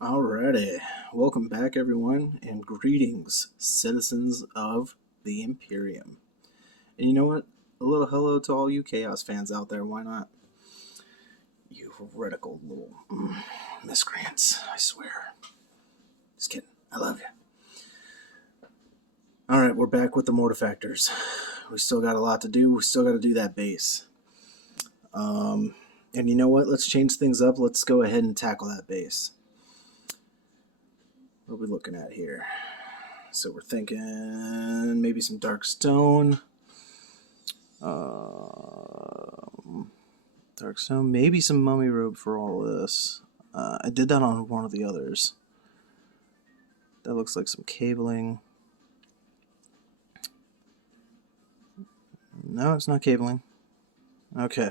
Alrighty, welcome back everyone, and greetings, citizens of the Imperium. And you know what? A little hello to all you Chaos fans out there, why not? You heretical little miscreants, I swear. Just kidding, I love you. Alright, we're back with the Mortifactors. We still got a lot to do, we still got to do that base. And you know what? Let's change things up, let's go ahead and tackle that base. What are we looking at here? So we're thinking maybe some dark stone. Dark stone, maybe some mummy robe for all of this. I did that on one of the others. That looks like some cabling. No, it's not cabling. Okay,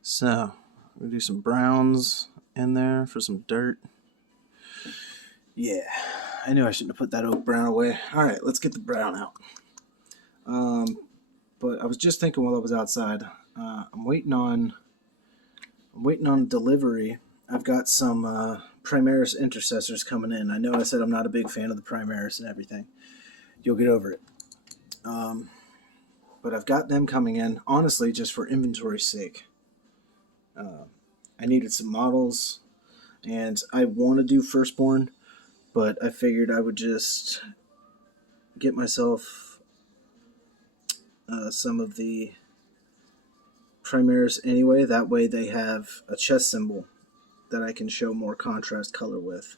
so we'll do some browns in there for some dirt. Yeah, I knew I shouldn't have put that oak brown away. Alright, let's get the brown out. But I was just thinking while I was outside, I'm waiting on delivery. I've got some Primaris intercessors coming in. I know I said I'm not a big fan of the Primaris and everything. You'll get over it. But I've got them coming in, honestly, just for inventory's sake. I needed some models, and I want to do Firstborn, but I figured I would just get myself some of the Primaris anyway. That way they have a chest symbol that I can show more contrast color with.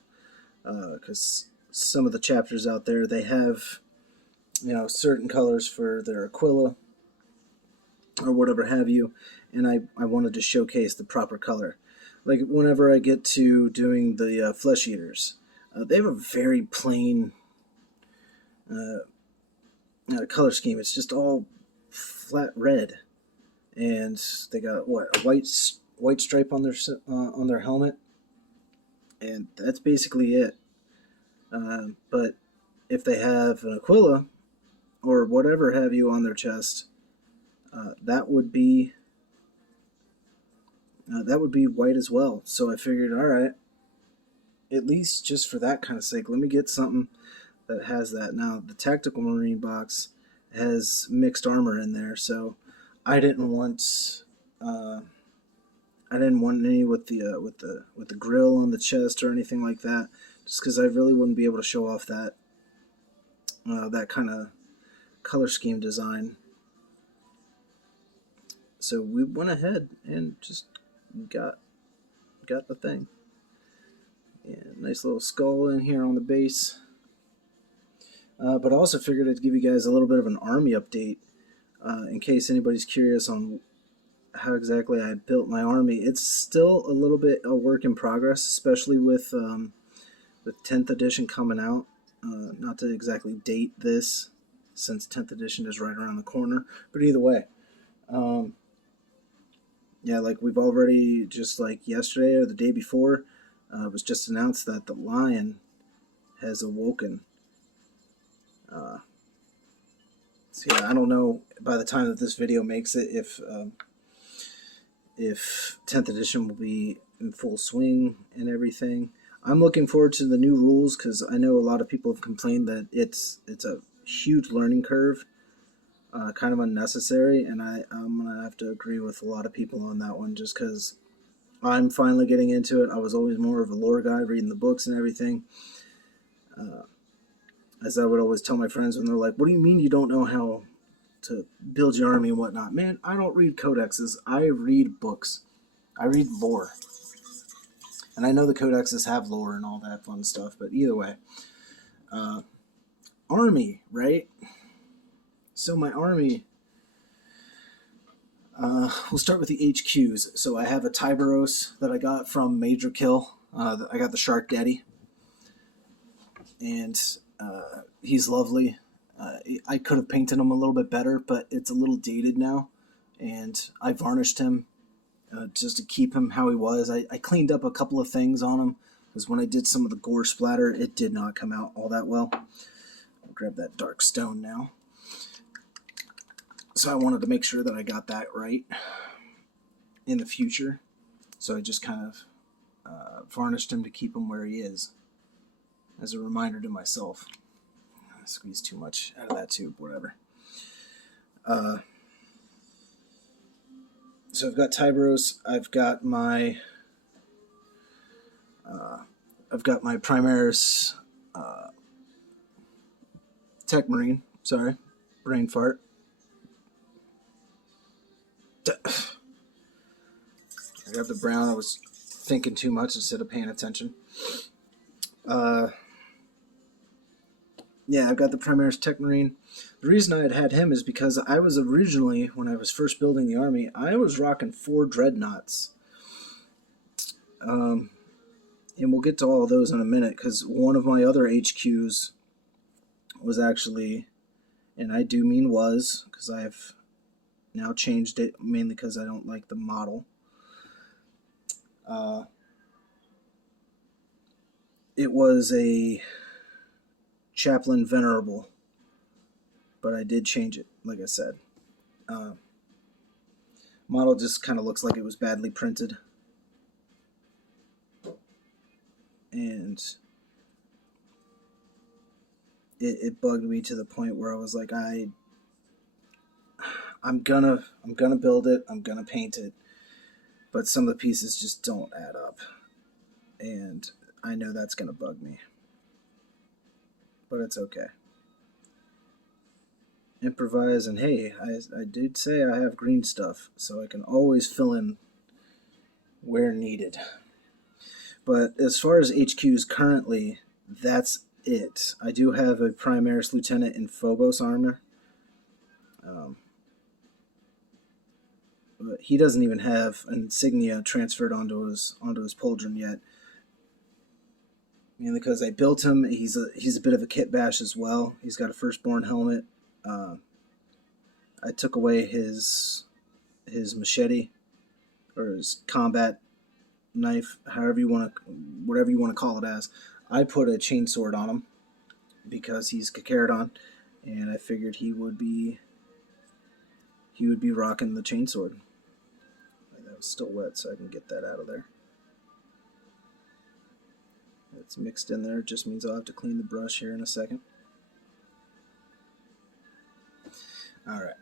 Because some of the chapters out there, they have, certain colors for their Aquila or whatever have you, and I wanted to showcase the proper color. Like whenever I get to doing the Flesh Eaters, they have a very plain color scheme. It's just all flat red, and they got a white stripe on their helmet, and that's basically it. But if they have an Aquila or whatever have you on their chest, that would be white as well. So I figured, all right, at least just for that kind of sake, let me get something that has that. Now the Tactical Marine box has mixed armor in there, so I didn't want any with the grill on the chest or anything like that, just because I really wouldn't be able to show off that kind of color scheme design. So we went ahead and just got the thing. Yeah, nice little skull in here on the base. But I also figured I'd give you guys a little bit of an army update in case anybody's curious on how exactly I built my army. It's still a little bit a work in progress, especially with 10th edition coming out. Not to exactly date this, since 10th edition is right around the corner, but either way. Yeah, like we've already, just like yesterday or the day before, it was just announced that the lion has awoken. So yeah, I don't know by the time that this video makes it if 10th edition will be in full swing and everything. I'm looking forward to the new rules because I know a lot of people have complained that it's a huge learning curve, kind of unnecessary, and I'm gonna have to agree with a lot of people on that one, just because I'm finally getting into it. I was always more of a lore guy, reading the books and everything. As I would always tell my friends when they're like, what do you mean you don't know how to build your army and whatnot? Man, I don't read codexes. I read books. I read lore. And I know the codexes have lore and all that fun stuff, but either way. Army, right? So my army, we'll start with the HQs. So I have a Tiberos that I got from Major Kill. I got the Shark Daddy. And he's lovely. I could have painted him a little bit better, but it's a little dated now. And I varnished him just to keep him how he was. I cleaned up a couple of things on him, because when I did some of the gore splatter, it did not come out all that well. I'll grab that dark stone now. So I wanted to make sure that I got that right in the future. So I just kind of varnished him to keep him where he is, as a reminder to myself. I squeezed too much out of that tube, whatever. So I've got Tyberos, I've got my Primaris Tech Marine. Sorry, brain fart. I got the brown. I was thinking too much instead of paying attention. Yeah, I've got the Primaris Tech Marine. The reason I had him is because I was originally, when I was first building the army, I was rocking 4 dreadnoughts. And we'll get to all of those in a minute, because one of my other HQs was actually, and I do mean was, because I've now changed it, mainly because I don't like the model. It was a Chaplain Venerable, but I did change it, like I said. Model just kind of looks like it was badly printed. And it bugged me to the point where I was like, I'm gonna build it, I'm gonna paint it, but some of the pieces just don't add up. And I know that's gonna bug me. But it's okay. Improvise, and hey, I did say I have green stuff, so I can always fill in where needed. But as far as HQs currently, that's it. I do have a Primaris Lieutenant in Phobos armor. But he doesn't even have an insignia transferred onto his pauldron yet. Mainly because I built him. He's a bit of a kit bash as well. He's got a firstborn helmet. I took away his machete, or his combat knife, whatever you want to call it as. I put a chainsword on him because he's Kakaradon, and I figured he would be rocking the chainsword. That was still wet, so I can get that out of there. It's mixed in there. It just means I'll have to clean the brush here in a second. Alright.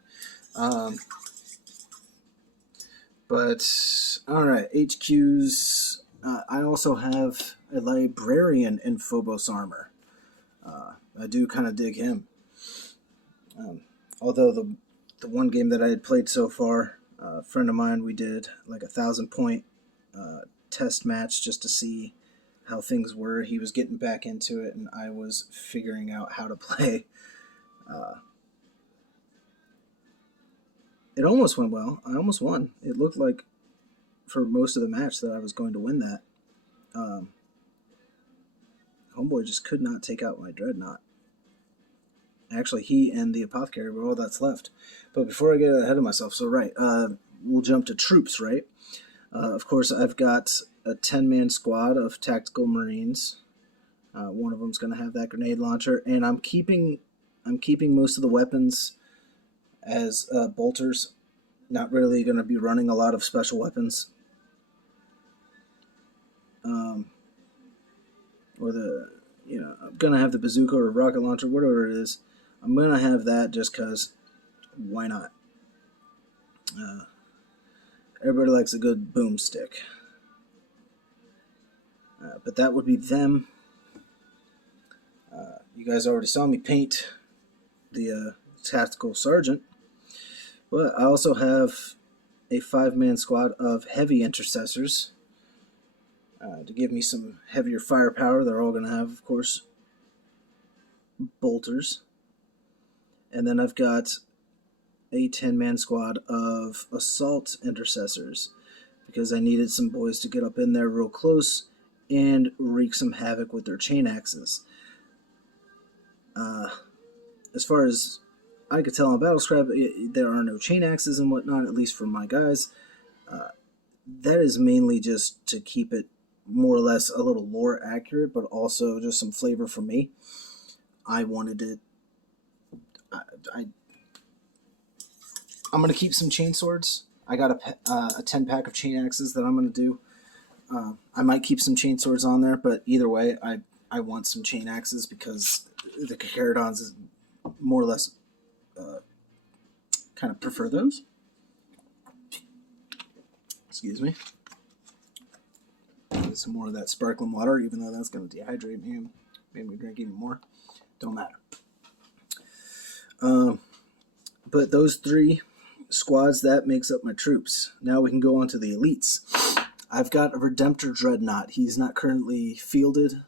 Alright, HQs. I also have a librarian in Phobos armor. I do kind of dig him. Although the one game that I had played so far, a friend of mine, we did like 1,000-point test match just to see how things were. He was getting back into it, and I was figuring out how to play. It almost went well. I almost won. It looked like for most of the match that I was going to win that. Homeboy just could not take out my dreadnought. Actually, he and the apothecary were all that's left. But before I get ahead of myself, so right, we'll jump to troops, right? Of course, I've got a 10-man squad of tactical marines. One of them's going to have that grenade launcher, and I'm keeping most of the weapons as bolters. Not really going to be running a lot of special weapons. Or I'm going to have the bazooka or rocket launcher, whatever it is. I'm going to have that just because, why not? Everybody likes a good boomstick. But that would be them. You guys already saw me paint the tactical sergeant. But I also have a 5-man squad of heavy intercessors to give me some heavier firepower. They're all going to have, of course, bolters. And then I've got a 10-man squad of assault intercessors because I needed some boys to get up in there real close and wreak some havoc with their chain axes. As far as I could tell on Battlescribe, there are no chain axes and whatnot, at least for my guys. That is mainly just to keep it more or less a little lore accurate, but also just some flavor for me. I wanted it. I'm going to keep some chain swords. I got a 10-pack of chain axes that I'm going to do. I might keep some chain swords on there, but either way, I want some chain axes because the Carcharodons is more or less kind of prefer those. Excuse me. Get some more of that sparkling water, even though that's going to dehydrate me and make me drink even more. Don't matter. But those 3 squads, that makes up my troops. Now we can go on to the elites. I've got a Redemptor Dreadnought. He's not currently fielded,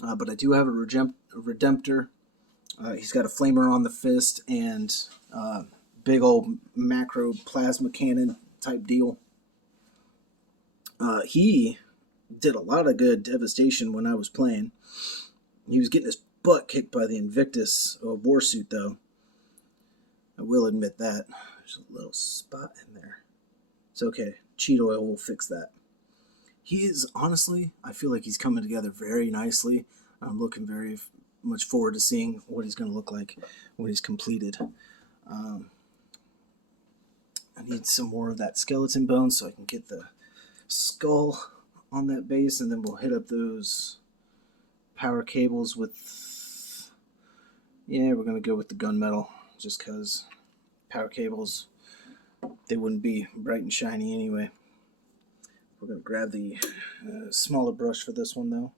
but I do have a Redemptor. He's got a flamer on the fist and big old macro plasma cannon type deal. He did a lot of good devastation when I was playing. He was getting his butt kicked by the Invictus Warsuit, though. I will admit that. There's a little spot in there. It's okay. Cheat oil will fix that. He is, honestly, I feel like he's coming together very nicely. I'm looking very much forward to seeing what he's going to look like when he's completed. I need some more of that skeleton bone so I can get the skull on that base, and then we'll hit up those power cables with... Yeah, we're going to go with the gunmetal, just because power cables, they wouldn't be bright and shiny anyway. We're going to grab the smaller brush for this one, though.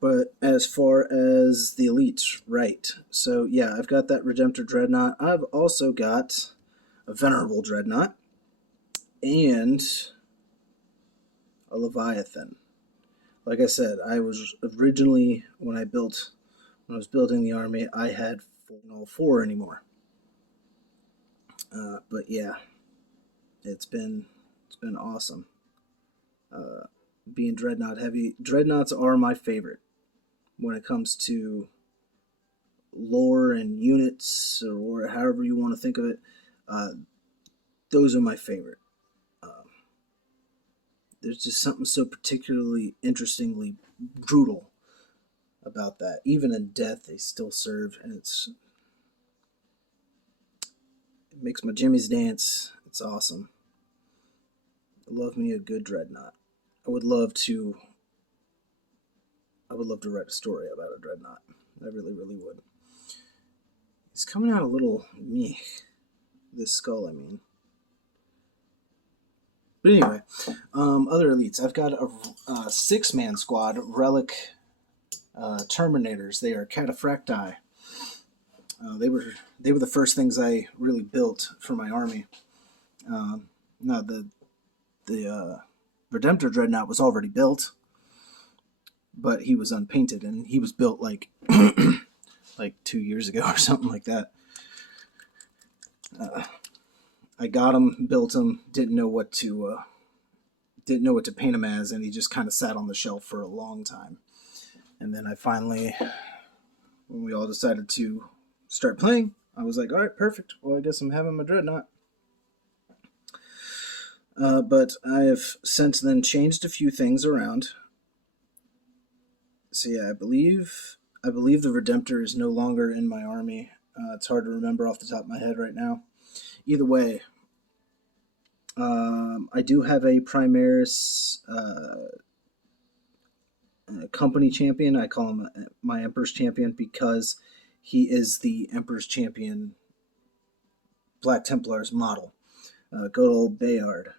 But as far as the elites, right. So, yeah, I've got that Redemptor Dreadnought. I've also got a Venerable Dreadnought and a Leviathan. Like I said, I was originally, when I was building the army, I had all 4 anymore. But yeah, it's been awesome. Being Dreadnought heavy. Dreadnoughts are my favorite when it comes to lore and units, or however you want to think of it. Those are my favorite. There's just something so particularly interestingly brutal about that. Even in death, they still serve, and it makes my jimmies dance. It's awesome. I love me a good Dreadnought. I would love to write a story about a Dreadnought. I really, really would. He's coming out a little meh. This skull, I mean. But anyway, other elites. I've got a 6-man squad, Relic Terminators. They are Cataphracti. They were the first things I really built for my army. Now the Redemptor Dreadnought was already built, but he was unpainted, and he was built like 2 years ago or something like that. I got him, built him, didn't know what to paint him as, and he just kind of sat on the shelf for a long time. And then I finally, when we all decided to start playing, I was like, all right, perfect. Well, I guess I'm having my Dreadnought. But I have since then changed a few things around. So yeah, I believe the Redemptor is no longer in my army. It's hard to remember off the top of my head right now. Either way, I do have a Primaris company champion. I call him my Emperor's Champion because he is the Emperor's Champion Black Templars model. Good old Bayard.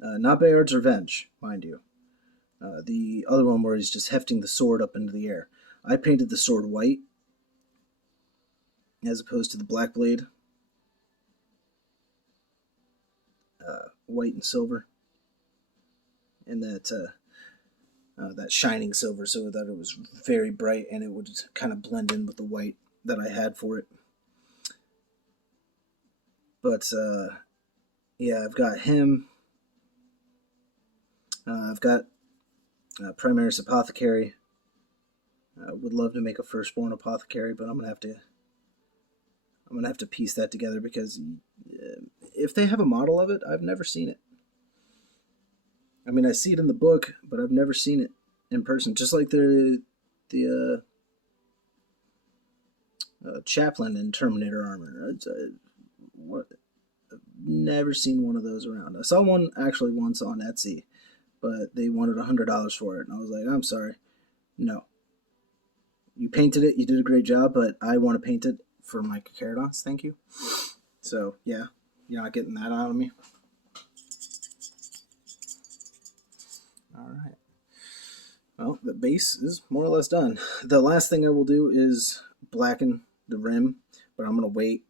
Not Bayard's Revenge, mind you. The other one where he's just hefting the sword up into the air. I painted the sword white as opposed to the black blade. White and silver. And that shining silver so that it was very bright and it would kind of blend in with the white that I had for it. But, yeah, I've got him. I've got Primaris Apothecary. I would love to make a Firstborn Apothecary, but I'm gonna have to piece that together because if they have a model of it, I've never seen it. I mean, I see it in the book, but I've never seen it in person. Just like the Chaplain in Terminator armor. I've never seen one of those around. I saw one actually once on Etsy, but they wanted $100 for it, and I was like, I'm sorry, no. You painted it, you did a great job, but I want to paint it for my Carcharodonts, thank you. So, yeah, you're not getting that out of me. Alright. Well, the base is more or less done. The last thing I will do is blacken the rim, but I'm going to wait.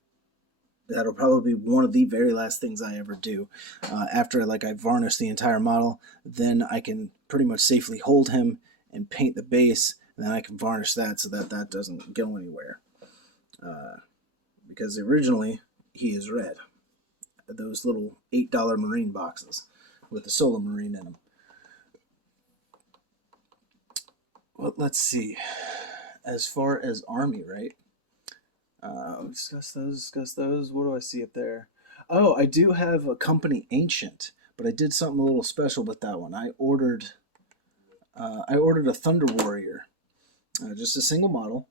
That'll probably be one of the very last things I ever do. After I varnish the entire model, then I can pretty much safely hold him and paint the base, and then I can varnish that so that that doesn't go anywhere. Because originally, he is red. Those little $8 marine boxes with the Solar Marine in them. Well, let's see. As far as Army, right? Discuss those. What do I see up there? Oh, I do have a Company Ancient, but I did something a little special with that one. I ordered a Thunder Warrior, just a single model,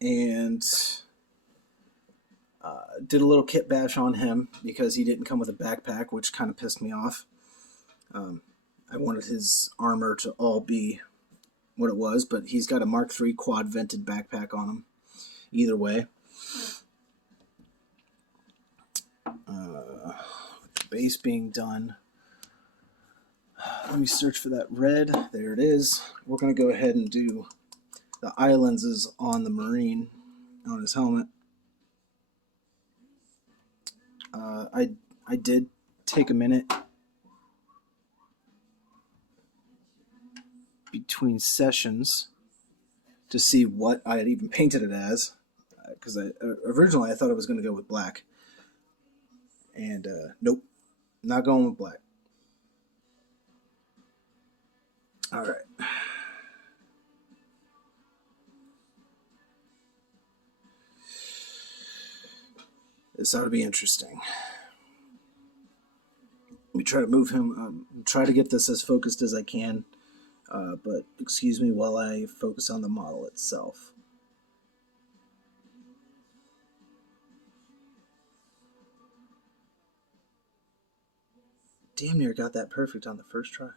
and did a little kit bash on him because he didn't come with a backpack, which kind of pissed me off. I wanted his armor to all be what it was, but he's got a Mark III quad vented backpack on him. Either way. With the base being done, let me search for that red. There it is. We're going to go ahead and do the eye lenses on the Marine, on his helmet. I did take a minute between sessions to see what I had even painted it as, because originally I thought I was going to go with black, and nope, not going with black. All right. This ought to be interesting. Let me try to move him, try to get this as focused as I can, but excuse me while I focus on the model itself. Damn near got that perfect on the first try.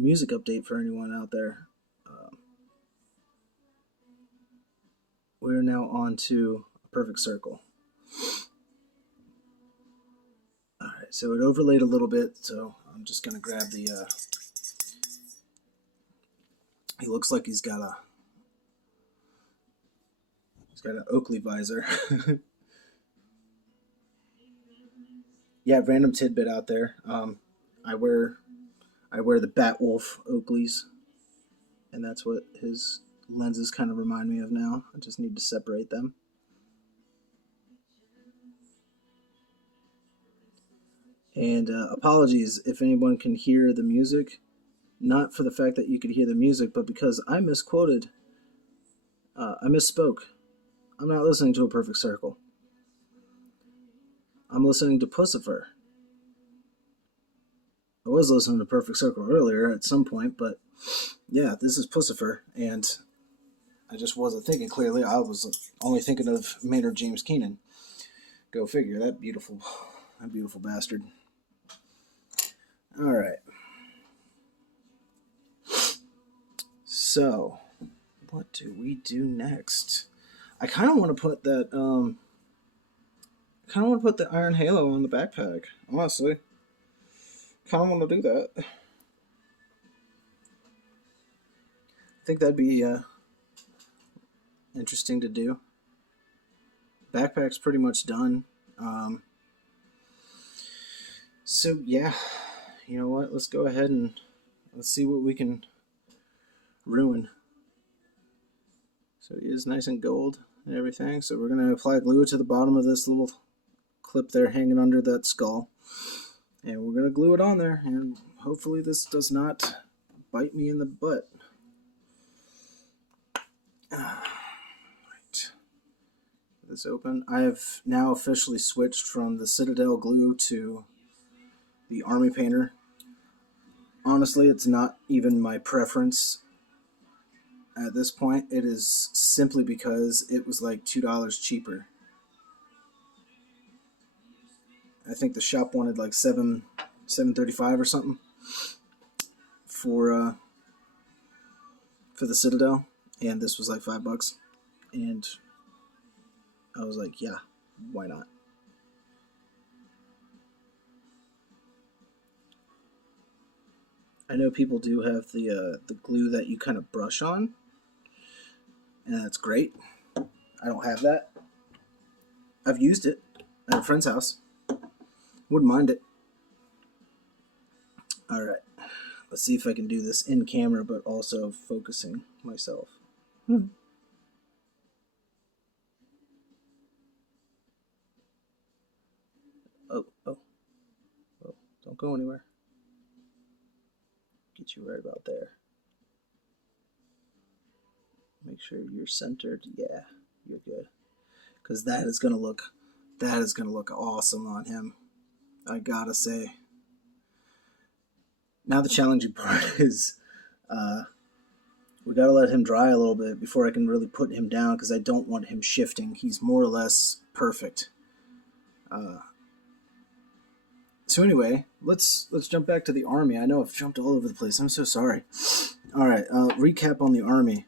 Music update for anyone out there. We're now on to a perfect circle. Alright, so it overlaid a little bit, so I'm just going to grab the... he looks like he's got an Oakley visor. Yeah, random tidbit out there. I wear the Batwolf Oakleys, and that's what his lenses kind of remind me of now. I just need to separate them. And apologies if anyone can hear the music. Not for the fact that you could hear the music, but because I misquoted. I misspoke. I'm not listening to A Perfect Circle. I'm listening to Pussifer. I was listening to Perfect Circle earlier at some point, but yeah, this is Pussifer, and I just wasn't thinking clearly. I was only thinking of Maynard James Keenan. Go figure, that beautiful bastard. All right. So, what do we do next? I kind of want to put that. Kind of want to put the Iron Halo on the backpack. Honestly, kind of want to do that. I think that'd be interesting to do. Backpack's pretty much done. So yeah, you know what? Let's go ahead and let's see what we can ruin. So he is nice and gold and everything. So we're going to apply glue to the bottom of this little clip there hanging under that skull. And we're going to glue it on there. And hopefully this does not bite me in the butt. Right. This open. I have now officially switched from the Citadel glue to the Army Painter. honestly, it's not even my preference at this point. It is simply because it was like $2 cheaper. I think the shop wanted like $7.35 or something for the Citadel, and this was like $5, and I was like, yeah, why not? I know people do have the glue that you kind of brush on, and that's great. I don't have that. I've used it at a friend's house. Wouldn't mind it. All right, let's see if I can do this in camera, but also focusing myself. Oh, oh, oh, don't go anywhere. Get you right about there. Make sure you're centered. Yeah, you're good. Because that is gonna look awesome on him. I gotta say. Now the challenging part is we gotta let him dry a little bit before I can really put him down, because I don't want him shifting. He's more or less perfect. So anyway, let's jump back to the army. I know I've jumped all over the place. I'm so sorry. All right, recap on the army.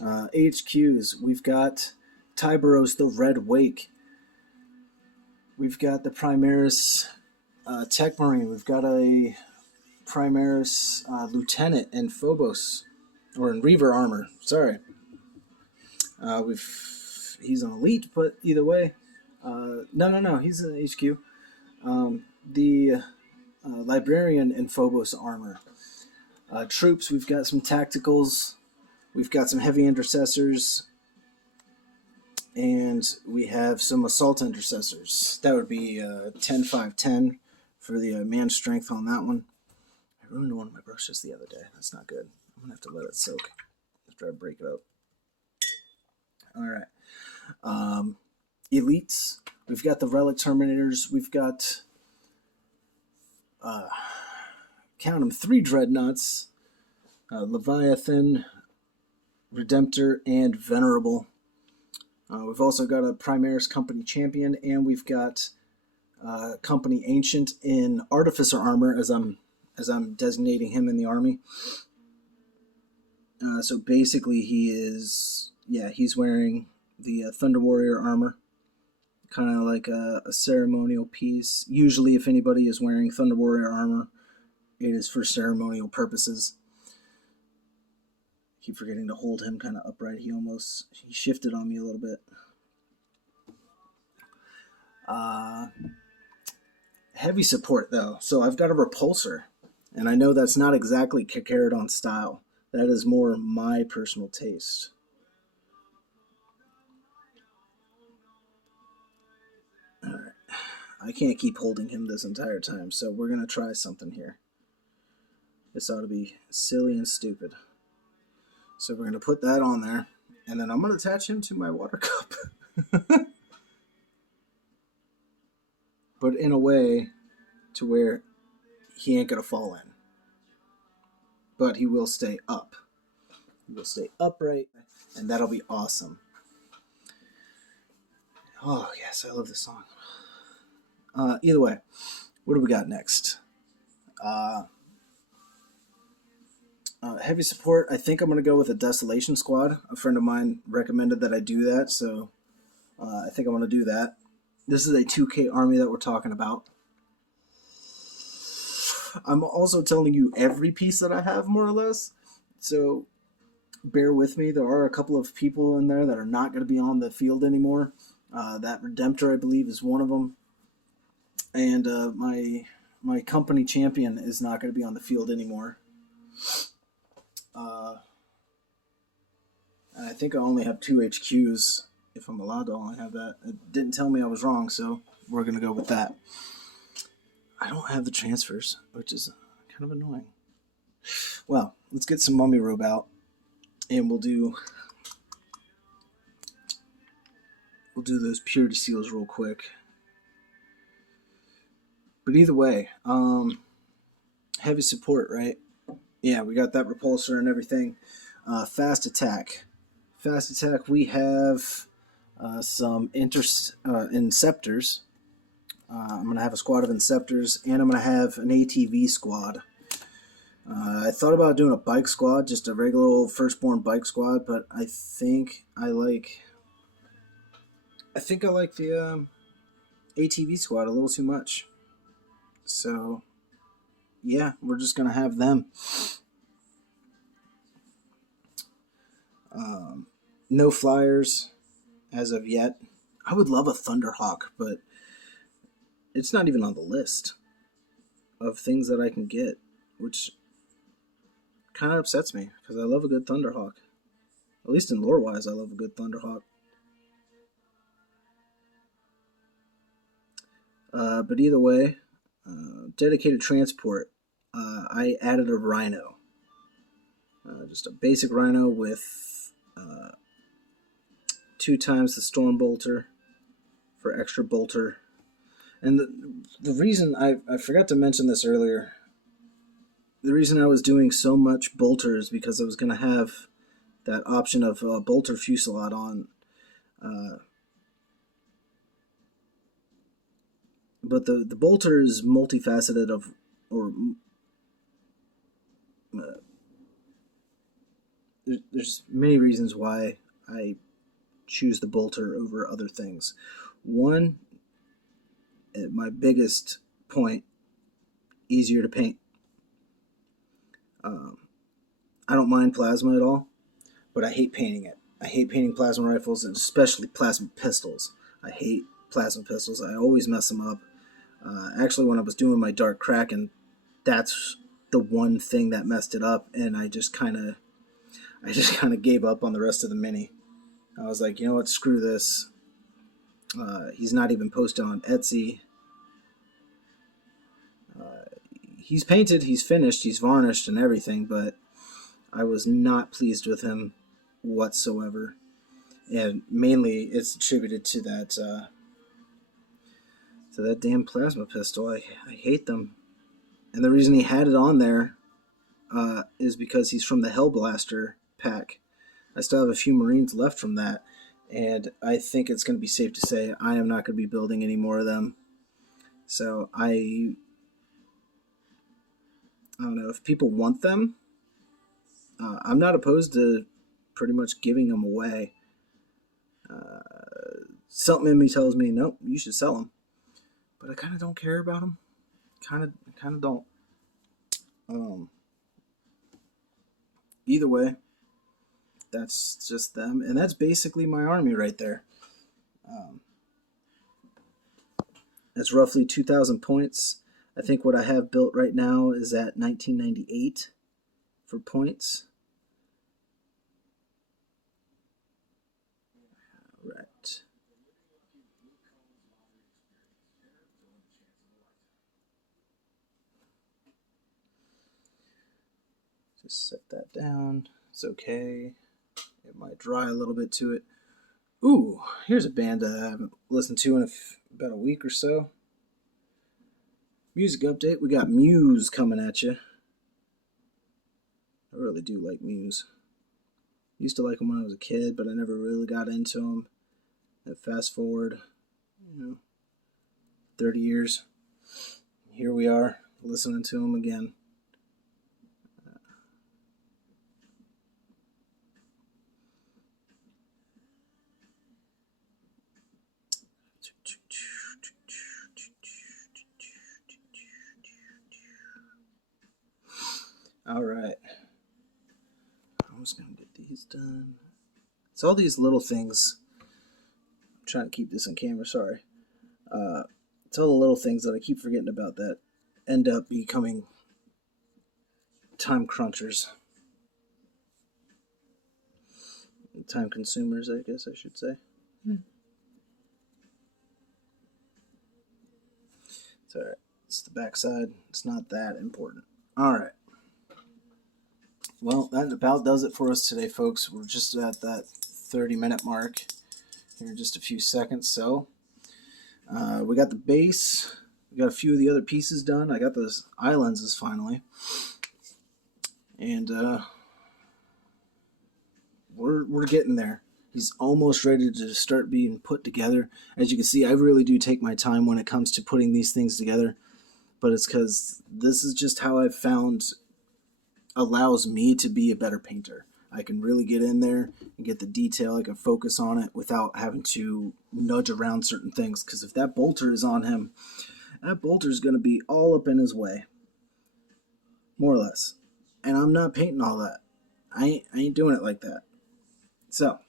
HQs. We've got Tyberos the Red Wake. We've got the Primaris Tech Marine. We've got a Primaris Lieutenant in Phobos, or in Reaver armor. Sorry. He's an elite, but either way, no, he's an HQ. The Librarian in Phobos armor. Troops, we've got some tacticals, we've got some heavy intercessors, and we have some assault intercessors. That would be 10, 5, 10 for the man strength on that one. I ruined one of my brushes the other day. That's not good. I'm going to have to let it soak after I break it up. All right. Elites. We've got the Relic Terminators. We've got, count them, 3 Dreadnoughts. Leviathan, Redemptor, and Venerable. We've also got a Primaris Company Champion, and we've got Company Ancient in Artificer armor, as I'm designating him in the army. So basically, he's wearing the Thunder Warrior armor, kind of like a ceremonial piece. Usually, if anybody is wearing Thunder Warrior armor, it is for ceremonial purposes. Keep forgetting to hold him kind of upright. He shifted on me a little bit. Heavy support, though. So I've got a repulsor, and I know that's not exactly Carcharodon style. That is more my personal taste. All right. I can't keep holding him this entire time, so we're going to try something here. This ought to be silly and stupid. So we're going to put that on there, and then I'm going to attach him to my water cup. But in a way to where he ain't going to fall in. But he will stay up. He will stay upright, and that'll be awesome. Oh, yes, I love this song. Either way, what do we got next? Heavy support, I think I'm going to go with a Desolation Squad. A friend of mine recommended that I do that, so I think I'm going to do that. This is a 2K army that we're talking about. I'm also telling you every piece that I have, more or less, so bear with me. There are a couple of people in there that are not going to be on the field anymore. That Redemptor, I believe, is one of them. And my company champion is not going to be on the field anymore. I think I only have 2 HQs, if I'm allowed to only have that. It didn't tell me I was wrong, so we're going to go with that. I don't have the transfers, which is kind of annoying. Well, let's get some Mummy Robe out, and we'll do those purity seals real quick. But either way, heavy support, right? Yeah, we got that repulsor and everything. Fast attack. Fast attack, we have some Inceptors. I'm going to have a squad of Inceptors, and I'm going to have an ATV squad. I thought about doing a bike squad, just a regular old firstborn bike squad, but I think I like the ATV squad a little too much. So yeah, we're just gonna have them. No flyers as of yet. I would love a Thunderhawk, but it's not even on the list of things that I can get, which kind of upsets me because I love a good Thunderhawk. At least in lore wise, I love a good Thunderhawk. But either way, dedicated transport. I added a Rhino. Just a basic Rhino with 2 times the Storm Bolter for extra bolter. And the reason, I forgot to mention this earlier, the reason I was doing so much bolter is because I was going to have that option of bolter fusillade on. But the bolter is multifaceted there's many reasons why I choose the bolter over other things. One, my biggest point, easier to paint. I don't mind plasma at all, but I hate painting it. I hate painting plasma rifles, and especially plasma pistols. I hate plasma pistols. I always mess them up. Actually, when I was doing my Dark Kraken, that's the one thing that messed it up, and I just kind of gave up on the rest of the mini. I was like, you know what, screw this. He's not even posted on Etsy. He's painted, he's finished, he's varnished and everything, but I was not pleased with him whatsoever. And mainly it's attributed to that damn plasma pistol. I hate them. And the reason he had it on there is because he's from the Hellblaster pack. I still have a few Marines left from that, and I think it's going to be safe to say I am not going to be building any more of them. So I don't know if people want them. I'm not opposed to pretty much giving them away. Something in me tells me, nope, you should sell them. But I kind of don't care about them. Kind of don't. Either way, that's just them, and that's basically my army right there. That's roughly 2,000 points. I think what I have built right now is at 1998 for points. Right. Just set that down. It's okay. It might dry a little bit to it. Ooh, here's a band I haven't listened to in about a week or so. Music update. We got Muse coming at you. I really do like Muse. Used to like them when I was a kid, but I never really got into them. And fast forward, 30 years. Here we are, listening to them again. All right. I'm just going to get these done. It's all these little things. I'm trying to keep this on camera, sorry. It's all the little things that I keep forgetting about that end up becoming time crunchers. Time consumers, I guess I should say. It's alright. It's the backside. It's not that important. Alright. Well, that about does it for us today, folks. We're just at that 30-minute mark here in just a few seconds. So, we got the base. We got a few of the other pieces done. I got those eye lenses finally. And we're getting there. He's almost ready to start being put together. As you can see, I really do take my time when it comes to putting these things together, but it's because this is just how I've found allows me to be a better painter. I can really get in there and get the detail. I can focus on it without having to nudge around certain things, because if that bolter is on him, that bolter is going to be all up in his way, more or less. And I'm not painting all that. I ain't doing it like that. So,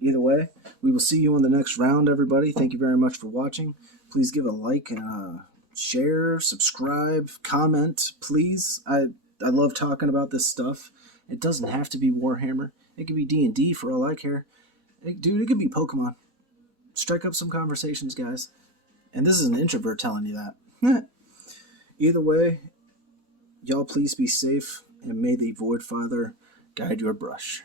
either way, we will see you on the next round, everybody. Thank you very much for watching. Please give a like and share, subscribe, comment, please. I love talking about this stuff. It doesn't have to be Warhammer. It could be D&D for all I care. Dude, it could be Pokemon. Strike up some conversations, guys. And this is an introvert telling you that. Either way, y'all please be safe, and may the Void Father guide your brush.